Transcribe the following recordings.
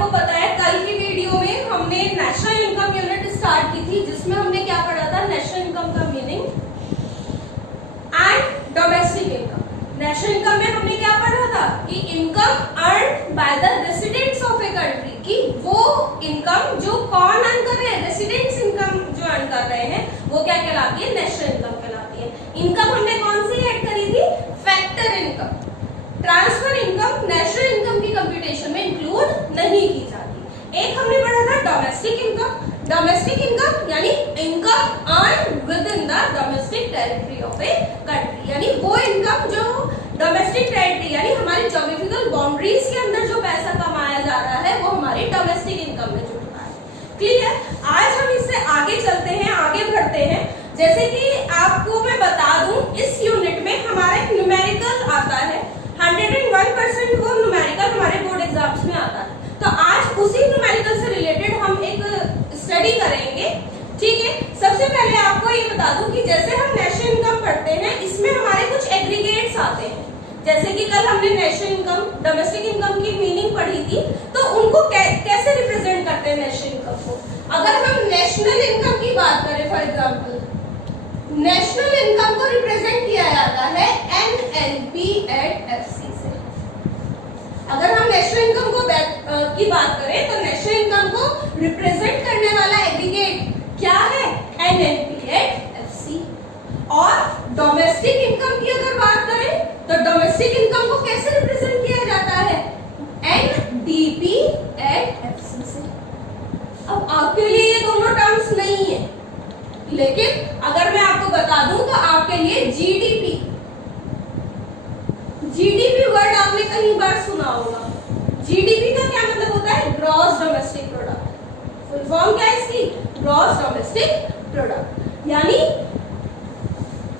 आपको पता है कल की वीडियो में हमने नेशनल इनकम यूनिट स्टार्ट की थी, जिसमें हमने क्या पढ़ा था, नेशनल इनकम का meaning and domestic income. National income में हमने क्या पढ़ा था कि income earn by the residents of a country, कि वो इनकम जो कौन अर्न कर रहे हैं, रेसिडेंट्स इनकम जो अर्न कर रहे हैं, वो क्या कहलाती है, नेशनल इनकम कहलाती है। इनकम हमने कौन सी ऐड करी थी, factor income. Transfer income national income की कंप्यूटेशन में इंक्लूड नहीं की जाती। एक हमने पढ़ा था डोमेस्टिक इनकम। डोमेस्टिक इनकम यानी income earn with in the domestic territory of a country, यानी वो इनकम जो डोमेस्टिक टेरिटरी यानी हमारी ज्योग्राफिकल बाउंड्रीज के अंदर जो पैसा कमाया जा रहा है वो हमारी डोमेस्टिक इनकम में जुड़ता है। क्लियर? आज हम इससे आगे चलते हैं, आगे बढ़ते हैं। जैसे कि आपको मैं बता दूं, इस यूनिट में हमारा एक न्यूमेरिकल आता है, 101% वो न्यूमेरिकल हमारे बोर्ड एग्जाम्स में आता है। तो आज उसी न्यूमेरिकल से रिलेटेड हम एक स्टडी करेंगे। ठीक है, सबसे पहले आपको ये बता दूं कि जैसे हम नेशनल इनकम पढ़ते हैं, इसमें हमारे कुछ एग्रीगेट्स आते हैं। जैसे कि कल हमने नेशनल इनकम, डोमेस्टिक इनकम की मीनिंग पढ़ी थी, तो उनको कैसे रिप्रेजेंट करते हैं नेशनल इनकम को। अगर हम नेशनल इनकम की बात करें, फॉर एग्जाम्पल नेशनल इनकम को रिप्रेजेंट किया जाता है NNP एट FC से। अगर हम नेशनल इनकम को की बात करें तो नेशनल इनकम को रिप्रेजेंट करने वाला एग्रीगेट क्या है, NNP एट FC। और डोमेस्टिक इनकम की अगर बात करें तो डोमेस्टिक इनकम को कैसे रिप्रेजेंट किया जाता है, NDP एट FC से। अब आपके लिए ये दोनों टर्म्स नहीं है, लेकिन अगर मैं आपको बता दूं तो आपके लिए जीडीपी वर्ड आपने कहीं बार सुना होगा। जीडीपी का क्या मतलब होता है, gross domestic product. Full form क्या है इसकी, ग्रॉस डोमेस्टिक प्रोडक्ट, यानी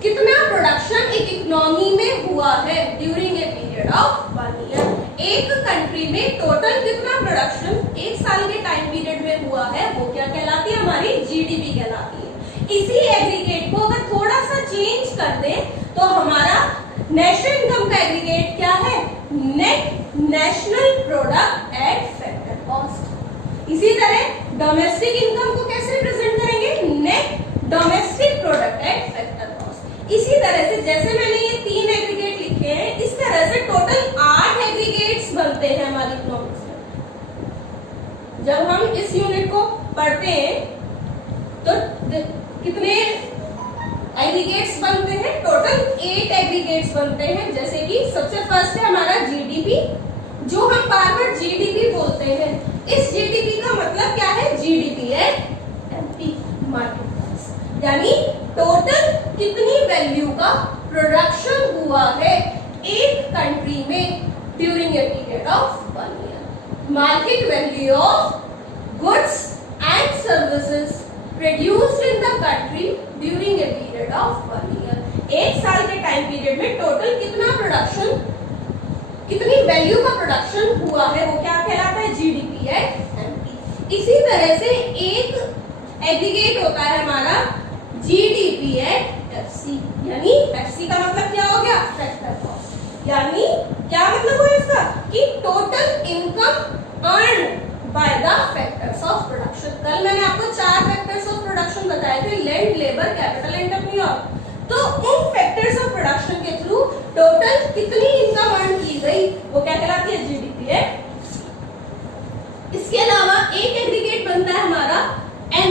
कितना प्रोडक्शन एक इकोनॉमी में हुआ है during a period of 1 year. एक कंट्री में टोटल कितना प्रोडक्शन एक साल के टाइम पीरियड में हुआ है, वो क्या कहलाती है, हमारी जीडीपी कहलाती है। इसी एग्रीगेट को अगर थोड़ा सा चेंज कर दें तो हमारा नेशनल इनकम का एग्रीगेट क्या है, net national product at factor cost. इसी तरह डोमेस्टिक इनकम को कैसे रिप्रेजेंट करेंगे, net domestic product eight factor cost. इसी तरह से जैसे मैंने ये 3 एग्रीगेट लिखे हैं, इस तरह से टोटल 8 एग्रीगेट्स बनते हैं हमारी इकोनॉमिक्स में। जब हम इस यूनिट को पढ़ते हैं तो कितने एग्रीगेट्स बनते हैं, टोटल 8 एग्रीगेट्स बनते हैं। जैसे कि सबसे फर्स्ट है हमारा जीडीपी, जो हम बार बार जीडीपी बोलते हैं। इस जीडीपी का मतलब क्या है, जीडीपी है एमपी मार्केट प्राइस, यानी टोटल कितनी वैल्यू का प्रोडक्शन हुआ है एक कंट्री में during a period of 1 year. Market value of goods and services produced in the country during a period of 1 year। एक साल के टाइम पीरियड में टोटल कितना प्रोडक्शन, कितनी वैल्यू का प्रोडक्शन हुआ है, वो क्या कहलाता है, जीडीपी एट एमपी। इसी तरह से एक एग्रीगेट होता है हमारा जीडीपी एट एफसी, यानी एफसी का मतलब क्या हो गया, फैक्टर कॉस्ट। यानी क्या मतलब हुआ इसका, कि total income earn by the factors of production. कल मैंने आपको 4 फैक्टर्स ऑफ प्रोडक्शन बताए थे, land, labour, capital and technology. तो उन फैक्टर्स ऑफ प्रोडक्शन के थ्रू टोटल कितनी इनकम अर्न की गई, वो क्या कहलाती है, जीडीपी है। इसके अलावा एक एग्रीगेट बनता है हमारा एन,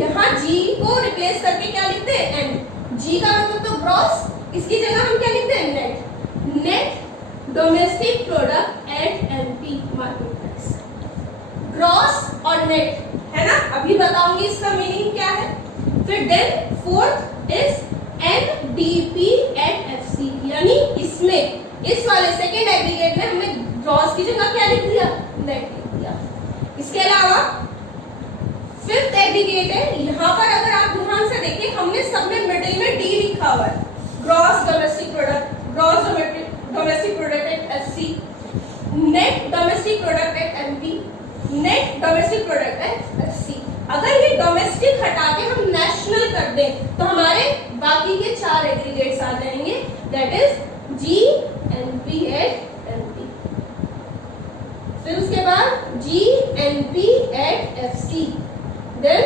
यहाँ जी को रिप्लेस करके क्या लिखते हैं, एन। जी का मतलब तो ग्रॉस, इसकी जगह हम क्या लिखते हैं, net. Net domestic product at MP market price. Gross और नेट है ना, अभी बताऊंगी इसका मीनिंग क्या है। फिर then fourth is NDP at FC, यानी इसमें इस वाले सेकेंड एग्रीगेट में हमने ग्रॉस की जगह क्या लिख दिया, नेट लिख दिया। इसके अलावा फिफ्थ एग्रीगेट है, यहाँ पर अगर आप ध्यान से देखिए हमने सब में मिडिल में डी लिखा हुआ है, gross domestic product, gross domestic product eight FC, net domestic product at MP, net domestic product eight FC. अगर ये डोमेस्टिक हटा के हम नेशनल कर दें तो हमारे बाकी के 4 एग्रीगेट्स आ जाएंगे, that is G NP at MP. फिर उसके बाद GNP at FC, then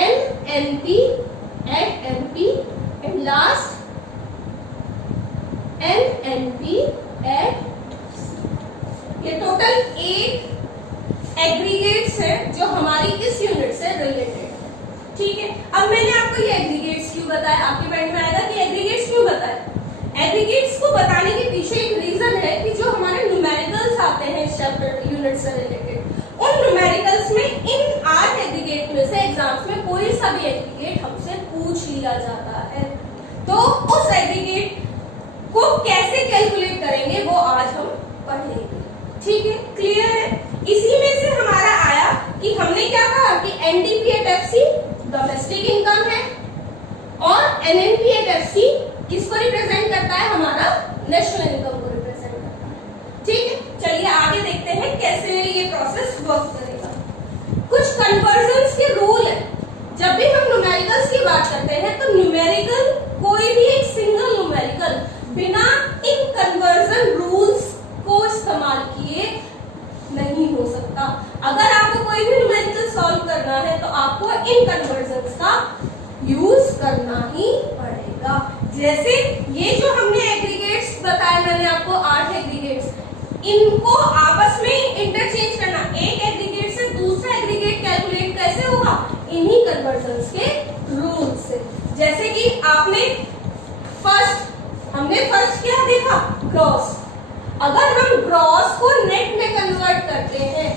NNP at MP, and last NNP at FC। ये टोटल 8 एग्रीगेट्स हैं जो हमारी इस यूनिट से रिलेटेड है। ठीक है, अब मैंने आपको ये एग्रीगेट्स क्यों बताया, आपके माइंड में आएगा कि एग्रीगेट्स क्यों बताया। एग्रीगेट्स को बताने के पीछे एक रीजन है कि जो हमारे न्यूमेरिकल्स आते हैं इस चैप्टर यूनिट से रिलेटेड, उन न्यूमेरिकल्स में इन 8 एग्रीगेट में से एग्जाम्स में कोई सा भी एग्रीगेट हमसे पूछ लिया जाता है। तो उस एग्रीगेट को कैसे कैलकुलेट करेंगे वो आज हम पढ़ेंगे। ठीक है, क्लियर है। इसी में से हमारा आया कि हमने क्या कहा कि NDP at FC domestic income है और एनएनपी एट एफसी किसको रिप्रेजेंट करता है, हमारा नेशनल इनकम को रिप्रेजेंट करता है। ठीक है, चलिए आगे देखते हैं कैसे ये प्रोसेस वर्क करेगा। कुछ कन्वर्जन्स के रूल है। जब भी हम न्यूमेरिकल्स की बात करते हैं तो न्यूमेरिकल कोई भी एक सिंगल न्यूमेरिकल बिना इन कन्वर्जन रूल्स को इस्तेमाल किए नहीं हो सकता। अगर आपको कोई भी न्यूमेरिकल सॉल्व करना है तो आपको इन कन्वर्जन्स का यूज करना ही पड़ेगा। जैसे ये जो हमने एग्रीगेट्स बताए, मैंने आपको 8 एग्रीगेट्स, इनको आपस में इंटरचेंज करना। एक एग्रीगेट से दूसरा एग्रीगेट कैलकुलेट कैसे होगा, इन्हीं कन्वर्जन्स के रूल से। जैसे कि हमने फर्स्ट क्या देखा, ग्रॉस। अगर हम ग्रॉस को नेट में कन्वर्ट करते हैं,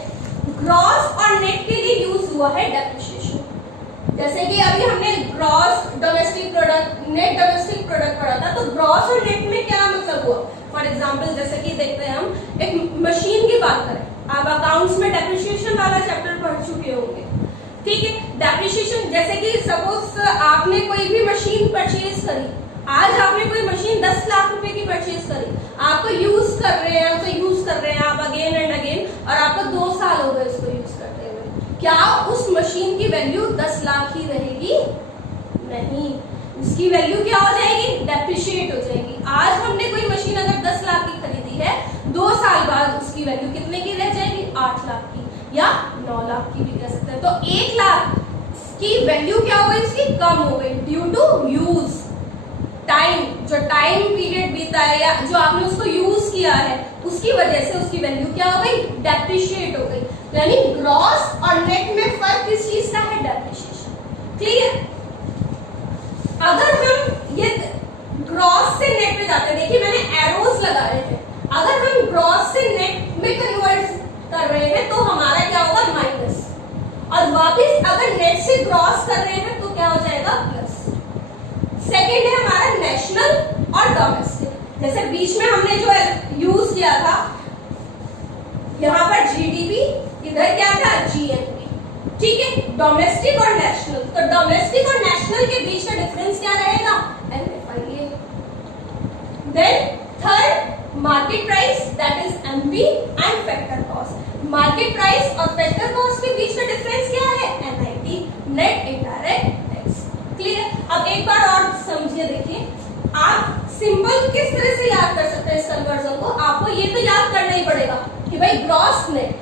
ग्रॉस और नेट के लिए यूज हुआ है डेप्रिसिएशन। जैसे कि अभी हमने gross domestic product, net domestic product पढ़ा था, तो ग्रॉस और नेट में क्या मतलब हुआ। फॉर एग्जांपल जैसे कि देखते हैं हम एक मशीन की बात करें, आप अकाउंट्स में डेप्रिसिएशन वाला चैप्टर पढ़ चुके होंगे। ठीक है, डेप्रिसिएशन जैसे कि सपोज आपने कोई भी मशीन परचेज करी, आज आपने कोई मशीन 10 लाख रुपए की परचेज करी, आपको यूज कर रहे हैं, उसे यूज कर रहे हैं आप अगेन एंड अगेन, और आपको 2 साल हो गए उसको यूज करते हुए। क्या उस मशीन की वैल्यू 10 लाख ही रहेगी? नहीं, उसकी वैल्यू क्या हो जाएगी, डेप्रिशिएट हो जाएगी। आज हमने कोई मशीन अगर 10 लाख की खरीदी है, 2 साल बाद उसकी वैल्यू कितने की रह जाएगी, 8 लाख की या 9 लाख की भी कह सकते हैं। तो 1 लाख की वैल्यू क्या हो गई, इसकी कम हो गई ड्यू टू यूज टाइम। जो टाइम पीरियड बीता है या जो आपने उसको यूज किया है, उसकी वजह से उसकी वैल्यू क्या हो गई, डेप्रिशिएट हो गई। यानी ग्रॉस और नेट में फर्क किस चीज का है, डेप्रिशिएशन। क्लियर। अगर हम ये ग्रॉस से नेट में जाते हैं, देखिए मैंने एरोस लगाए थे, अगर हम ग्रॉस से नेट में कन्वर्ट कर रहे हैं तो हमारा क्या होगा, माइनस, और वापस अगर नेट से ग्रॉस कर रहे हैं तो क्या हो जाएगा, प्लस। सेकेंड है हमारा नेशनल और डोमेस्टिक। जैसे बीच में हमने जो यूज किया था, यहाँ पर जीडीपी, इधर क्या था, जीएनपी। ठीक है, डोमेस्टिक और नेशनल। तो डोमेस्टिक और नेशनल के बीच का डिफरेंस क्या रहेगा, NFIA. Then third, market price, that is MP, and factor cost. Market price और फैक्टर कॉस्ट के बीच का डिफरेंस क्या है, NIT, net indirect tax. Clear. अब एक बार और समझिए, देखिए आप सिंपल किस तरह से याद कर सकते हैं इस कन्वर्जन को। आपको ये तो याद करना ही पड़ेगा कि भाई gross net,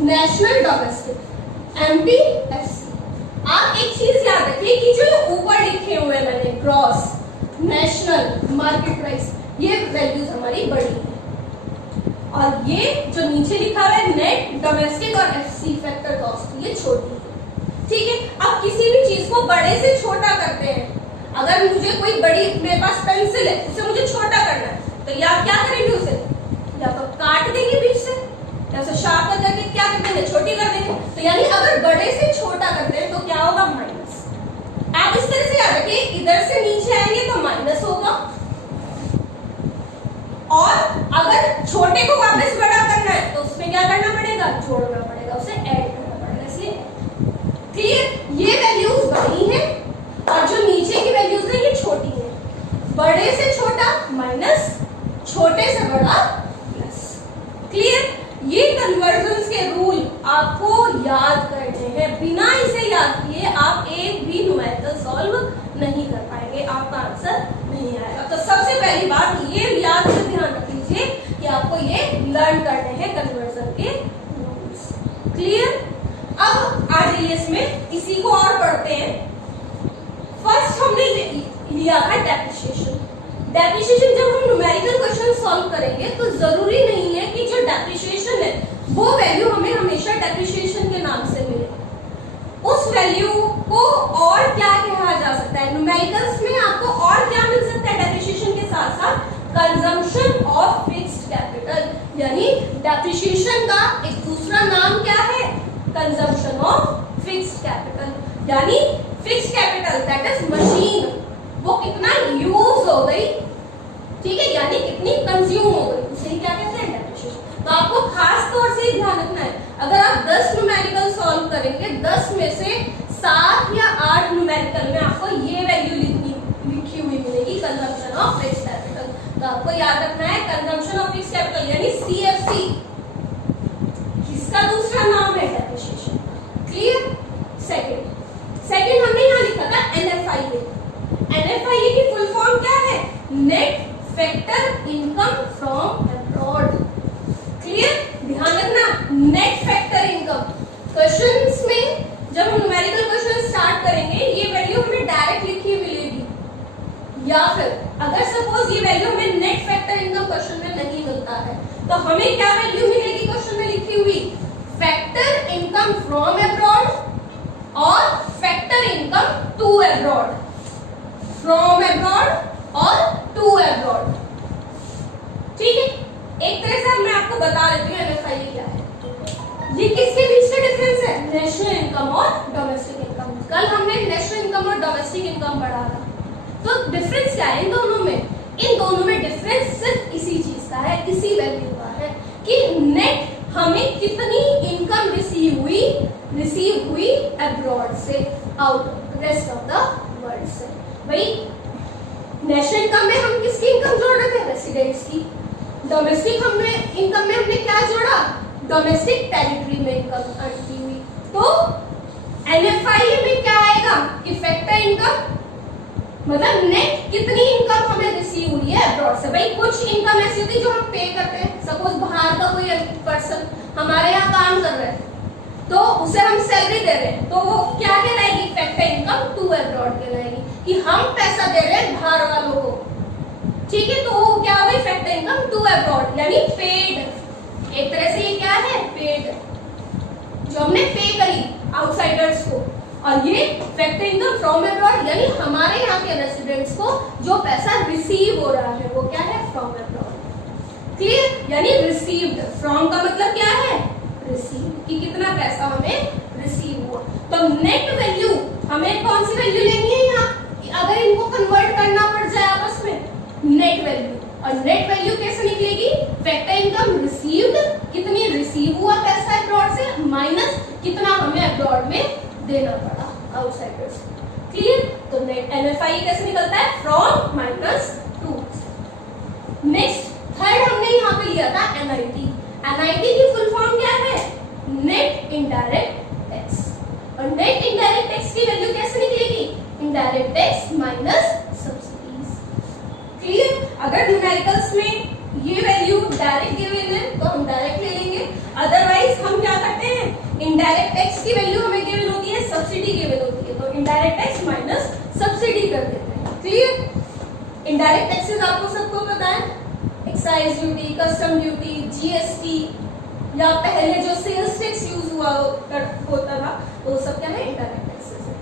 national domestic, MP FC. आप एक चीज याद रखिए कि जो ऊपर लिखे हुए हैं मैंने, ग्रॉस, नेशनल, मार्केट प्राइस, ये वैल्यूज हमारी बड़ी है, और ये जो नीचे लिखा हुआ है नेट डोमेस्टिक और एफसी फैक्टर कॉस्ट, ये छोटी है। ठीक है, अब किसी भी चीज को बड़े से छोटा करते हैं। अगर मुझे कोई बड़ी, मेरे पास पेंसिल है, उसे मुझे छोटा करना है, तो या क्या करेंगे, उसे या तो काट देंगे बीच से, या उसे शार्प करके क्या कर देंगे, छोटी कर देंगे। तो यानी अगर बड़े से छोटा करते हैं तो क्या होगा, माइनस। आप इस तरह से याद रखिए, इधर से नीचे आएंगे तो माइनस होगा, और अगर छोटे को वापस बड़ा करना है तो उसमें क्या करना पड़ेगा, जोड़ना पड़ेगा, उसे ऐड करना पड़ेगा। इसलिए क्लियर, ये वैल्यूज बड़ी हैं और जो नीचे की वैल्यूज है ये छोटी है। बड़े से छोटा माइनस, छोटे से बड़ा प्लस। क्लियर। ये कन्वर्जन्स के रूल आपको याद करने हैं। बिना इसे याद किए आप एक भी न्यूमेरिकल सॉल्व नहीं कर पाएंगे, आपका आंसर नहीं आएगा। तो सबसे पहली बात ये याद से ध्यान रख लीजिए कि आपको ये लर्न करने हैं कन्वर्जन के रूल्स। क्लियर? अब आ जाइए इसमें, इसी को और पढ़ते हैं। फर्स्ट हमने लिया था डेप्रिसिएशन। डेप्रिसिएशन जब हम न्यूमेरिकल क्वेश्चन सॉल्व करेंगे तो जरूरी नहीं है कि जो डेप्रिसिएशन है वो वैल्यू हमें हमेशा डेप्रिसिएशन के नाम से मिले। उस वैल्यू को और क्या कहा जा सकता है? न्यूमेरिकल्स में आपको और क्या मिल सकता है डेप्रिसिएशन के साथ साथ? कंजम्पशन ऑफ फिक्स्ड कैपिटल, यानी डेप्रिसिएशन का एक दूसरा नाम क्या है? कंजम्पशन ऑफ फिक्स्ड कैपिटल, यानी fixed capital that is machine, वो कितना यूज हो गई, ठीक है, यानी कितनी कंज्यूम हो गई, उसे क्या कहते हैं? डेप्रिसिएशन। तो आपको खास तौर से ध्यान रखना है, अगर आप 10 न्यूमेरिकल सॉल्व करेंगे, 10 में से 7 या 8 न्यूमेरिकल में आपको ये वैल्यू लिखी हुई मिलेगी, कंजम्पशन ऑफ फिक्स्ड कैपिटल। तो आपको याद रखना है कंजम्पशन ऑफ फिक्स्ड कैपिटल यानी सीएफसी, इसका दूसरा नाम है डेप्रिसिएशन। क्लियर? सेकंड हमने यहाँ लिखा था एनएफआईए। एनएफआईए की फुल फॉर्म क्या है? Net factor income from abroad. Clear? ध्यान रखना, नेट फैक्टर इनकम। क्वेश्चंस में जब हम न्यूमेरिकल क्वेश्चन स्टार्ट करेंगे, ये वैल्यू हमें डायरेक्ट लिखी मिलेगी, या फिर अगर सपोज ये वैल्यू हमें नेट फैक्टर इनकम क्वेश्चन में नहीं मिलता है तो हमें क्या वैल्यू मिलेगी क्वेश्चन में लिखी हुई? फैक्टर इनकम फ्रॉम अब्रॉड और factor income to abroad, from abroad और टू अब्रॉड। ठीक है, एक तरह से मैं आपको बता देती हूँ एनएफआईए क्या है। ये किसके बीच का डिफरेंस है? नेशनल इनकम और डोमेस्टिक इनकम। कल हमने नेशनल इनकम और डोमेस्टिक इनकम पढ़ा था, तो डिफरेंस क्या है इन दोनों में? इन दोनों में डिफरेंस सिर्फ इसी चीज का है, इसी वैल्यू का है कि नेट हमें कितनी इनकम रिसीव हुई अब्रॉड से, out rest of the world से। भाई नेशनल इनकम में हम किसकी इनकम जोड़ रहे थे? रेसिडेंट्स की। डोमेस्टिक इनकम में हमने क्या जोड़ा? डोमेस्टिक टेरिटरी में इनकम अर्न की हुई। तो एनएफआईए में क्या आएगा कि फैक्टर इनकम मतलब नेट कितनी इनकम हमें रिसीव हुई है अब्रॉड से। भाई कुछ इनकम ऐसी होती है जो हम पे करते हैं, सपोज बाहर का कोई पर्सन हमारे यहाँ काम कर रहा है तो उसे हम सैलरी दे रहे हैं, तो वो क्या कहलाएगी? फैक्टर इनकम टू अब्रॉड कहलाएगी, कि हम पैसा दे रहे हैं बाहर वालों को। ठीक है, तो वो क्या हुई? फैक्टर इनकम टू अब्रॉड यानी पेड। एक तरह से ये क्या है? पेड, जो हमने पे करी आउटसाइडर्स को। और ये फैक्टर इनकम फ्रॉम अब्रॉड यानी हमारे यहाँ के रेसिडेंट्स को जो पैसा रिसीव हो रहा है वो क्या है? From abroad. क्लियर? यानी रिसीव्ड। फ्रॉम का मतलब क्या है? रिसीव, कि कितना पैसा हमें रिसीव हुआ। तो नेट वैल्यू हमें कौन सी वैल्यू लेनी है यहाँ? अगर इनको कन्वर्ट करना पड़ जाए आपस में, नेट वैल्यू। और नेट वैल्यू कैसे निकलेगी? फैक्टर इनकम रिसीव्ड, कितनी रिसीव हुआ पैसा अब्रॉड से, माइनस कितना हमें अब्रॉड में देना पड़ा आउटसाइडर्स। क्लियर? तो नेट एनएफआईए कैसे निकलता है? From minus two. Next third हमने यहाँ पे लिया था एनआईटी। एनआईटी की फुल फॉर्म क्या है? Net indirect tax. और नेट इनडायरेक्ट टैक्स की वैल्यू कैसे निकलेगी? Indirect tax minus subsidies. Clear? अगर न्यूमेरिकल्स में ये वैल्यू डायरेक्ट गिवन है तो हम डायरेक्ट ले लेंगे, अदरवाइज हम क्या करते हैं? इनडायरेक्ट टैक्स की वैल्यू हमें गिवन होती है, सब्सिडी गिवन होती है, तो इनडायरेक्ट टैक्स माइनस सब्सिडी कर देते हैं। क्लियर? इनडायरेक्ट टैक्सेस आपको सबको पता है, excise duty, custom duty, GST, या पहले जो सेल्स टैक्स यूज हुआ होता था, वो सब क्या है? इनडायरेक्ट टैक्सेस है।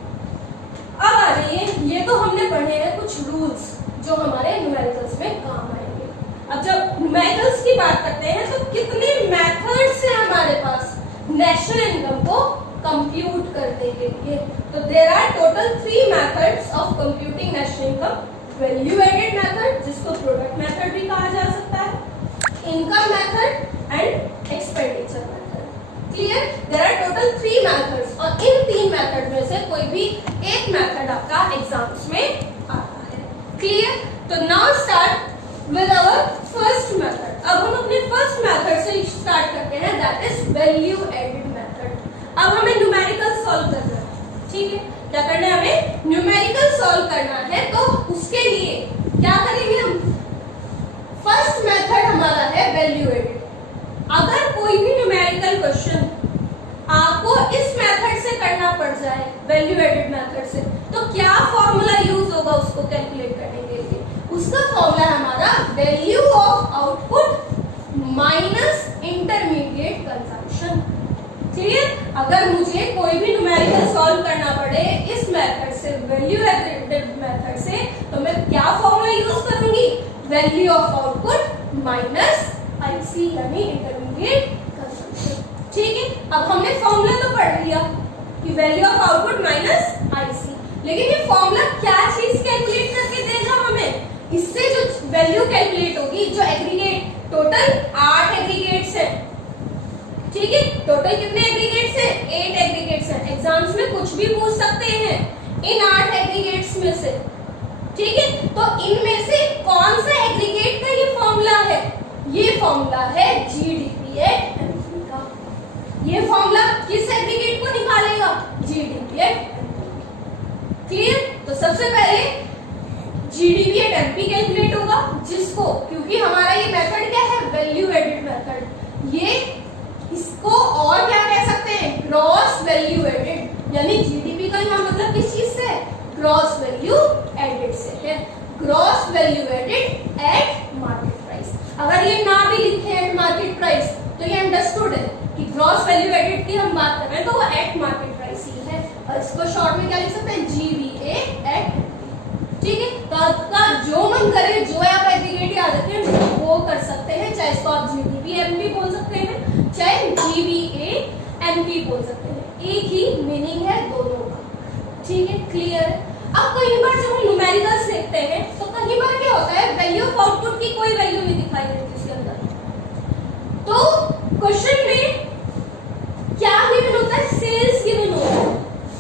अब आ जाइए, ये तो हमने पढ़े हैं कुछ रूल्स जो हमारे न्यूमेरिकल्स में काम आएंगे। अब जब न्यूमेरिकल्स की बात करते हैं तो कितने मेथड्स हैं हमारे पास नेशनल इनकम को कंप्यूट करने के लिए? तो there are total 3 methods of computing national income. Value added method, जिसको प्रोडक्ट मेथड भी कहा जा सकता है, income method and expenditure method. Clear? There are total 3 methods और इन 3 मेथड में से कोई भी एक मेथड आपका एग्जाम्स में आता है। क्लियर? तो now start with our first method. अब हम अपने फर्स्ट मेथड से स्टार्ट करते हैं, that is value added method. अब हमें न्यूमेरिकल सॉल्व करना है। ठीक है, क्या करना है? हमें न्यूमेरिकल सॉल्व करना है, तो उसके लिए क्या करेंगे हम? फर्स्ट मेथड हमारा है वैल्यू एडिड। अगर कोई भी न्यूमेरिकल क्वेश्चन आपको इस मेथड से करना पड़ जाए, वैल्यू एडिड मेथड से, तो क्या फॉर्मूला यूज होगा उसको कैलकुलेट करने के लिए? उसका फॉर्मूला है हमारा value of output minus intermediate consumption. Clear? अगर मुझे कोई भी न्यूमेरिकल सॉल्व करना पड़े इस मेथड से, वैल्यू एडिड मेथड से, तो मैं क्या फॉर्मूला यूज करूंगी? Value of output minus IC यानी इंटरमीडिएट कंजम्पशन। ठीक है, अब हमने फॉर्मूला तो पढ़ लिया कि value of output minus IC, लेकिन ये फॉर्मूला क्या चीज कैलकुलेट करके देगा हमें? इससे जो वैल्यू कैलकुलेट होगी, जो एग्रीगेट, टोटल 8 एग्रीगेट्स है, ठीक है, टोटल कितने एग्रीगेट्स हैं? 8 एग्रीगेट्स हैं। एग्जाम्स में कुछ भी पूछ सकते हैं इन 8 एग्रीगेट्स में से, ठीक है, तो इनमें से कौन सा एग्रीगेट का ये फॉर्मूला है? ये फॉर्मूला है जीडीपी एट एमपी का। ये फॉर्मूला किस एग्रीगेट को निकालेगा? GDP at MP. क्लियर? तो सबसे पहले जीडीपी एट एमपी कैलकुलेट होगा, जिसको, क्योंकि हमारा ये मेथड क्या है? Value added method. ये इसको और क्या कह सकते हैं? ग्रॉस वैल्यू एडिड, यानी जीडीपी का यहाँ मतलब किस चीज से? ग्रॉस वैल्यू एडिड से है। Gross value added eight market price. अगर ये ना भी लिखे एट मार्केट प्राइस तो ये अंडरस्टूड है कि ग्रॉस वैल्यू एडिड की हम बात कर रहे हैं, तो वो एट मार्केट प्राइस ही है। और इसको शॉर्ट में क्या लिख सकते हैं? GVA eight. ठीक है, तो आपका जो मन करे, जो आप एग्रीगेट याद रखें वो कर सकते हैं। चाहे इसको आप जीडीपी एमपी बोल सकते हैं, चाहे जीवीए एमपी बोल सकते हैं, एक ही मीनिंग है दोनों का। ठीक है, क्लियर है? अब कई बार जब हम न्यूमेरिकल्स देखते हैं तो कई बार क्या होता है, वैल्यू ऑफ आउटपुट की कोई वैल्यू नहीं दिखाई देती इसके अंदर। तो क्वेश्चन में क्या गिवन होता है? सेल्स गिवन होता है।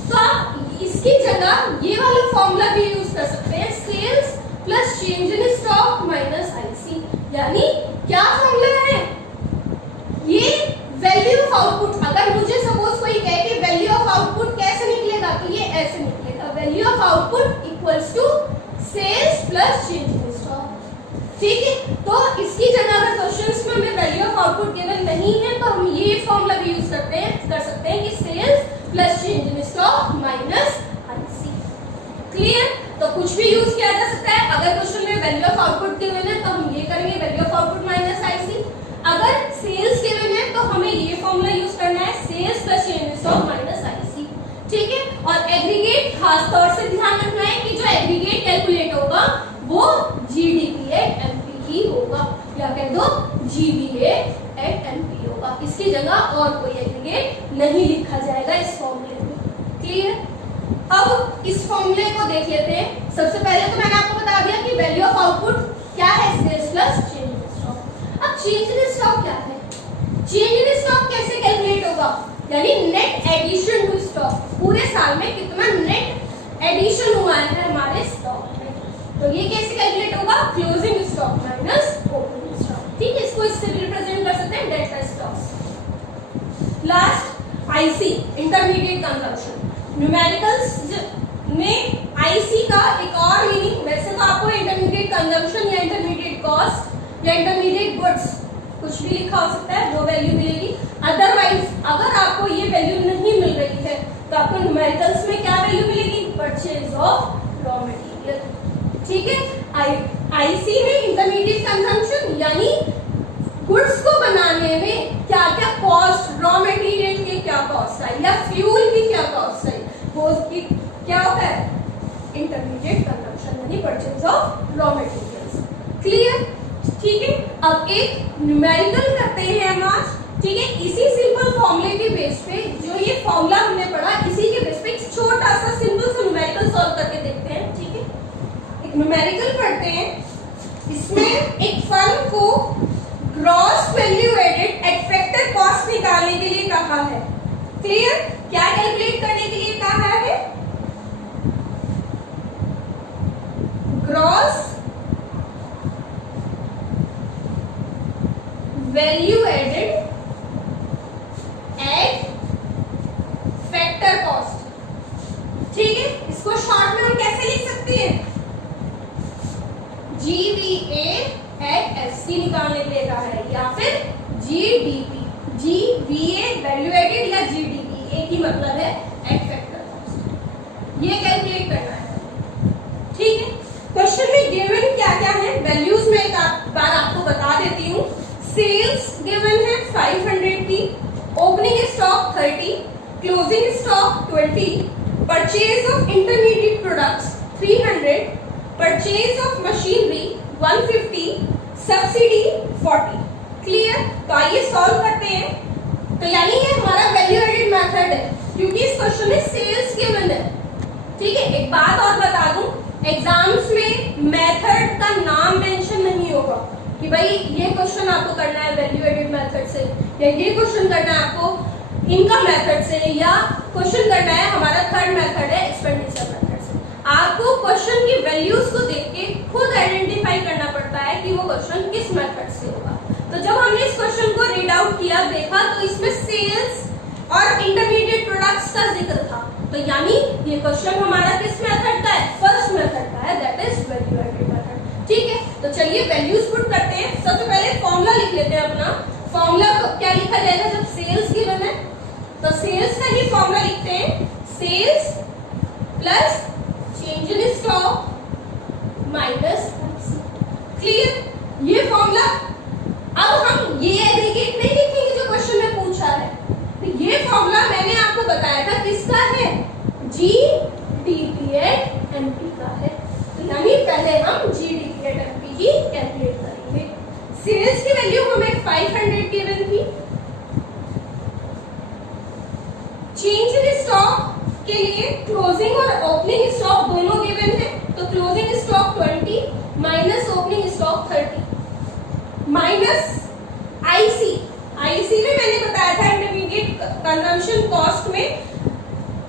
तो आप इसकी जगह ये वाला फॉर्मूला भी यूज कर सकते हैं, sales plus change in stock minus IC. यानी क्या फॉर्मूला है? ये वैल्यू ऑफ आउटपुट। अगर मुझे सपोज कोई कहे कि वैल्यू ऑफ आउटपुट कैसे निकलेगा, तो ये ऐसे निकलेगा, value of output equals to sales plus change in stock. ठीक है, तो इसकी जगह अगर क्वेश्चंस में हमें वैल्यू ऑफ आउटपुट गिवन नहीं है, तो हम ये फॉर्मूला भी यूज कर सकते हैं कि sales plus change in stock minus IC. Clear? तो कुछ भी यूज किया जा सकता है। अगर क्वेश्चन में वैल्यू ऑफ आउटपुट गिवन है तो हम ये करेंगे, value of output minus IC. अगर सेल्स गिवन है तो हमें ये फॉर्मूला यूज करना है, sales plus change in stock minus IC. ठीक है, और एग्रीगेट खास तौर से ध्यान रखना है कि जो एग्रीगेट कैलकुलेट होगा वो जीडीपी एट एमपी ही होगा, या कह दो जीवीए एट एमपी होगा। इसकी जगह और कोई एग्रीगेट नहीं लिखा जाएगा इस फॉर्मूले में। क्लियर? अब इस फॉर्मूले को देख लेते हैं। सबसे पहले तो मैंने आपको बता दिया कि वैल्यू ऑफ आउटपुट क्या है? Sales plus change in stock. अब चेंज इन स्टॉक क्या है? चेंज इन स्टॉक कैसे कैलकुलेट होगा? यानी नेट एडिशन टू स्टॉक, पूरे साल में कितना नेट एडिशन हुआ है हमारे स्टॉक में, तो ये कैसे कैलकुलेट होगा? Closing stock minus opening stock. ठीक है, इसको इससे भी रिप्रेजेंट कर सकते हैं, data stocks. Last IC, intermediate consumption. Numericals में आईसी का एक और मीनिंग, वैसे तो आपको इंटरमीडिएट कंजम्पशन या इंटरमीडिएट कॉस्ट या इंटरमीडिएट गुड्स कुछ भी लिखा हो सकता है, वो वैल्यू मिलेगी। अदरवाइज अगर आपको ये वैल्यू नहीं मिल रही है तो आपको न्यूमेरिकल्स में क्या वैल्यू मिलेगी? Purchase of raw material. ठीक है, आईसी में इंटरमीडिएट कंजम्पशन यानी गुड्स को बनाने में क्या क्या कॉस्ट, रॉ मटेरियल की क्या कॉस्ट आई या फ्यूल की क्या कॉस्ट आई, वो क्या होता है? इंटरमीडिएट कंजम्पशन यानी purchase of raw materials. Clear? ठीक है, अब एक न्यूमेरिकल करते हैं हम आज। ठीक है, इसी सिंपल फॉर्मूले के बेस पे, जो ये फॉर्मूला हमने पढ़ा, इसी के बेस पे एक छोटा सा सिंपल सा न्यूमेरिकल सॉल्व करके देखते हैं। ठीक है, एक न्यूमेरिकल पढ़ते हैं। इसमें एक फर्म को gross value added at factor cost निकालने के लिए कहा है। क्लियर? क्या कैलकुलेट करने के लिए कहा है? Gross value added at factor cost. ठीक है, इसको शॉर्ट में हम कैसे लिख सकते हैं? GVA at FC value added या जीडीपी, एक ही मतलब है, एट फैक्टर कॉस्ट, ये कैलकुलेट करना है। ठीक है, क्वेश्चन में गिवन क्या क्या है, वैल्यूज में एक बार आपको बता देती हूँ। सेल्स गिवन है 500 की, opening stock 30, closing stock 20, purchase of intermediate products 300, purchase of machinery 150, subsidy 40। Clear? तो आइए सॉल्व करते हैं। तो यानी ये हमारा वैल्यू एडेड मेथड है, क्योंकि इस क्वेश्चन में सेल्स गिवन है। ठीक है, एक बात और बता दूं, एग्जाम्स में मेथड का नाम मेंशन नहीं होगा कि भाई ये क्वेश्चन आपको करना है वैल्यू एडेड मेथड से, या ये क्वेश्चन करना है आपको इनकम मेथड से, या क्वेश्चन करना है हमारा थर्ड मेथड है एक्सपेंडिचर मेथड से। आपको क्वेश्चन की वैल्यूज को देख के खुद आइडेंटिफाई करना पड़ता है कि वो क्वेश्चन किस मेथड से होगा। तो जब हमने इस क्वेश्चन को रीड आउट किया, देखा, तो इसमें सेल्स और इंटरमीडिएट प्रोडक्ट्स का जिक्र था, तो यानी ये क्वेश्चन हमारा किस मेथड का है, फर्स्ट मेथड का है, that is value added method. ठीक है, तो चलिए वैल्यूज पुट करते हैं। सबसे पहले फॉर्मूला लिख लेते हैं अपना। फॉर्मूला क्या लिखा जाएगा जब सेल्स गिवन है, तो सेल्स का ही फॉर्मूला लिखते हैं, sales plus change in stock minus. Clear? ये फॉर्मूला। अब हम ये एग्रीगेट नहीं लिखेंगे जो क्वेश्चन में पूछा है, तो ये फॉर्मूला मैंने आपको बताया था किसका है, जीडीपी एट एमपी का है। तो यानी पहले हम जीडीपी एट एमपी की कैलकुलेट करेंगे। सेल्स की वैल्यू हमें 500 गिवन थी, चेंज इन स्टॉक के लिए क्लोजिंग और ओपनिंग स्टॉक दोनों गिवन है, तो closing stock 20 minus opening stock 30 minus IC. IC में मैंने बताया था इंटरमीडिएट कंजम्पशन कॉस्ट में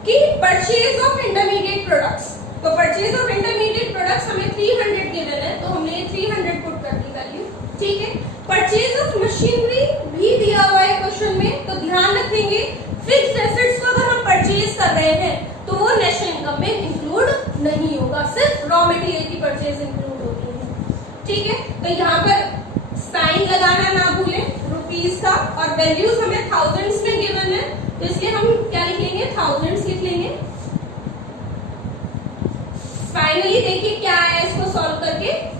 कि परचेज ऑफ इंटरमीडिएट प्रोडक्ट्स, तो परचेज ऑफ इंटरमीडिएट प्रोडक्ट्स हमें 300 गिवन है, तो हमने ये 300 पुट कर दी वैल्यू। ठीक है, परचेज ऑफ मशीनरी भी दिया हुआ है क्वेश्चन में, तो ध्यान रखेंगे फिक्स्ड एसेट्स को अगर हम परचेज कर रहे हैं तो वो नेशनल इनकम में इंक्लूड नहीं होगा, सिर्फ रॉ मटेरियल की परचेज इंक्लूड होती है। ठीक है, तो यहाँ पर साइन लगाना ना भूलें रुपीस का, और वैल्यूज हमें थाउजेंड्स में गिवन है, तो इसलिए हम क्या लिख लेंगे, थाउजेंड्स लिख लेंगे। फाइनली देखिए क्या है इसको सॉल्व करके।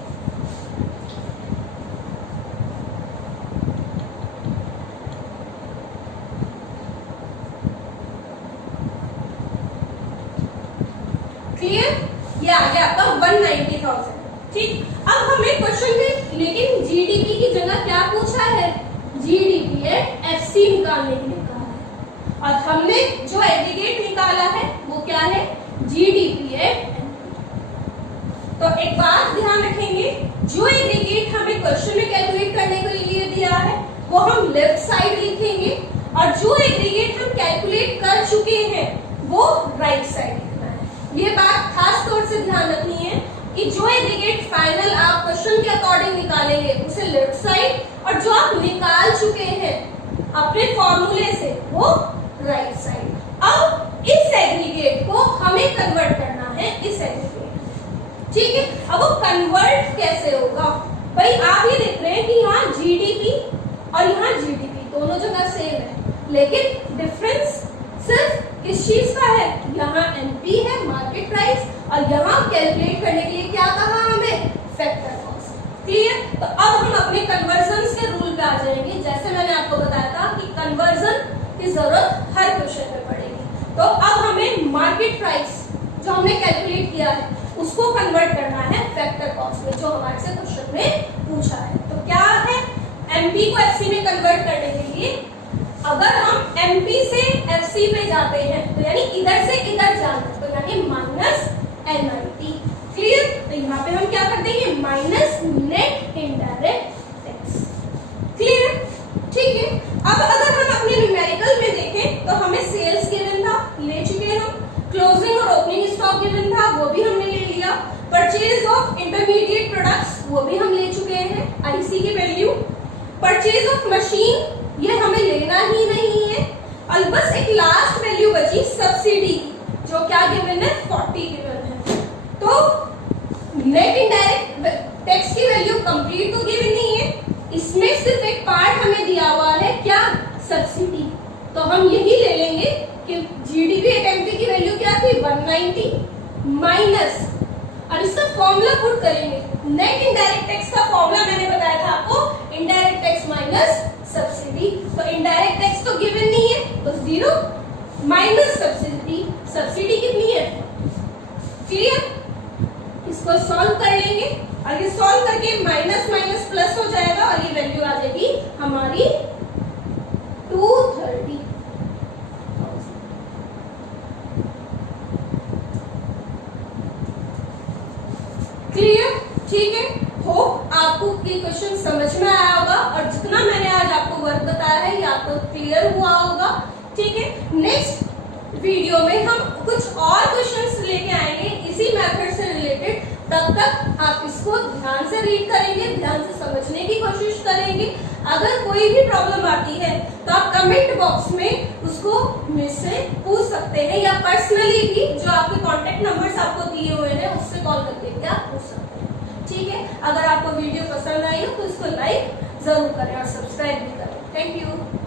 क्लियर? ये आ गया आपका 190,000। ठीक, अब हमें क्वेश्चन में लेकिन जीडीपी की जगह क्या पूछा है, जीडीपी एट एफसी निकालने के लिए कहा है, और हमने जो एग्रीगेट निकाला है वो क्या है, जीडीपी एट। तो एक बात ध्यान रखेंगे, जो एग्रीगेट हमें क्वेश्चन में कैलकुलेट करने के लिए दिया है वो हम लेफ्ट साइड लिखेंगे, और जो एग्रीगेट हम कैलकुलेट कर चुके हैं वो राइट साइड लिखना है। ये बात खास तौर से ध्यान रखनी है कि जो एग्रीगेट फाइनल आप क्वेश्चन के अकॉर्डिंग निकालेंगे उसे लेफ्ट साइड, और जो आप निकाल चुके हैं अपने फॉर्मूले से वो राइट साइड। अब इस एग्रीगेट को हमें कन्वर्ट करना है इस एग्रीगेट। ठीक है, अब वो कन्वर्ट कैसे होगा, भाई आप ये देख रहे हैं कि यहाँ जीडीपी और यहाँ जीडीपी दोनों जगह सेम है, लेकिन डिफरेंस सिर्फ किस चीज का है, यहाँ एमपी है मार्केट प्राइस, और यहाँ कैलकुलेट करने के लिए क्या कहा हमें, फैक्टर कॉस्ट। क्लियर? तो अब हम अपने कन्वर्जन के रूल पे आ जाएंगे। जैसे मैंने आपको बताया था कि कन्वर्जन की जरूरत हर क्वेश्चन में पड़ेगी, तो अब हमें मार्केट प्राइस जो हमने कैलकुलेट किया है उसको कन्वर्ट करना है फैक्टर कॉस्ट में, जो हमारे से क्वेश्चन में पूछा है। तो क्या है, एमपी को एफसी में कन्वर्ट करने के लिए अगर हम एमपी से एफसी पे जाते हैं तो यानी इधर से इधर जाना, तो यानी माइनस एनआईटी। क्लियर? तो यहाँ पे हम क्या कर देंगे, minus net indirect tax. Clear? ठीक है, अब अगर हम अपने न्यूमेरिकल में देखें तो हमें सेल्स गिवन था, ले चुके हैं हम, क्लोजिंग और ओपनिंग स्टॉक गिवन था, वो भी हमने ले लिया, परचेज ऑफ इंटरमीडिएट प्रोडक्ट्स वो भी हम ले चुके हैं, आईसी की वैल्यू, परचेज ऑफ मशीन ये हमें लेना ही नहीं है, और बस एक लास्ट वैल्यू बची सब्सिडी जो क्या गिवन है, 40 गिवन है। तो नेट इनडायरेक्ट टैक्स की वैल्यू कंप्लीट तो गिवन नहीं है, इसमें सिर्फ एक पार्ट हमें दिया हुआ है, क्या, सब्सिडी। तो 90 माइनस, और इसका फॉर्मूला पुट करेंगे। नेट इनडायरेक्ट टैक्स का फॉर्मूला मैंने बताया था आपको, इनडायरेक्ट टैक्स माइनस सब्सिडी। तो इनडायरेक्ट टैक्स तो गिवन नहीं है, तो 0 माइनस सब्सिडी, सब्सिडी कितनी है, क्लियर। इसको सॉल्व कर लेंगे, और ये सॉल्व करके माइनस माइनस प्लस हो जाएगा, और ये वैल्यू आ जाएगी हमारी 230। क्लियर, ठीक है। होप आपको ये क्वेश्चन समझ में आया होगा, और जितना मैंने आज आपको वर्क बताया है ये आपको क्लियर हुआ होगा, ठीक है। नेक्स्ट वीडियो में हम कुछ और क्वेश्चंस लेके आएंगे इसी मेथड से रिलेटेड। तब तक आप इसको ध्यान से रीड करेंगे, ध्यान से समझने की कोशिश करेंगे। अगर कोई भी प्रॉब्लम आती है तो आप कमेंट बॉक्स में उसको मुझसे पूछ सकते हैं, या पर्सनली भी जो आपके कॉन्टेक्ट नंबर्स आपको दिए हुए हैं उससे कॉल करके भी आप पूछ सकते हैं, ठीक है। अगर आपको वीडियो पसंद आई हो तो इसको लाइक जरूर करें और सब्सक्राइब भी करें। Thank you.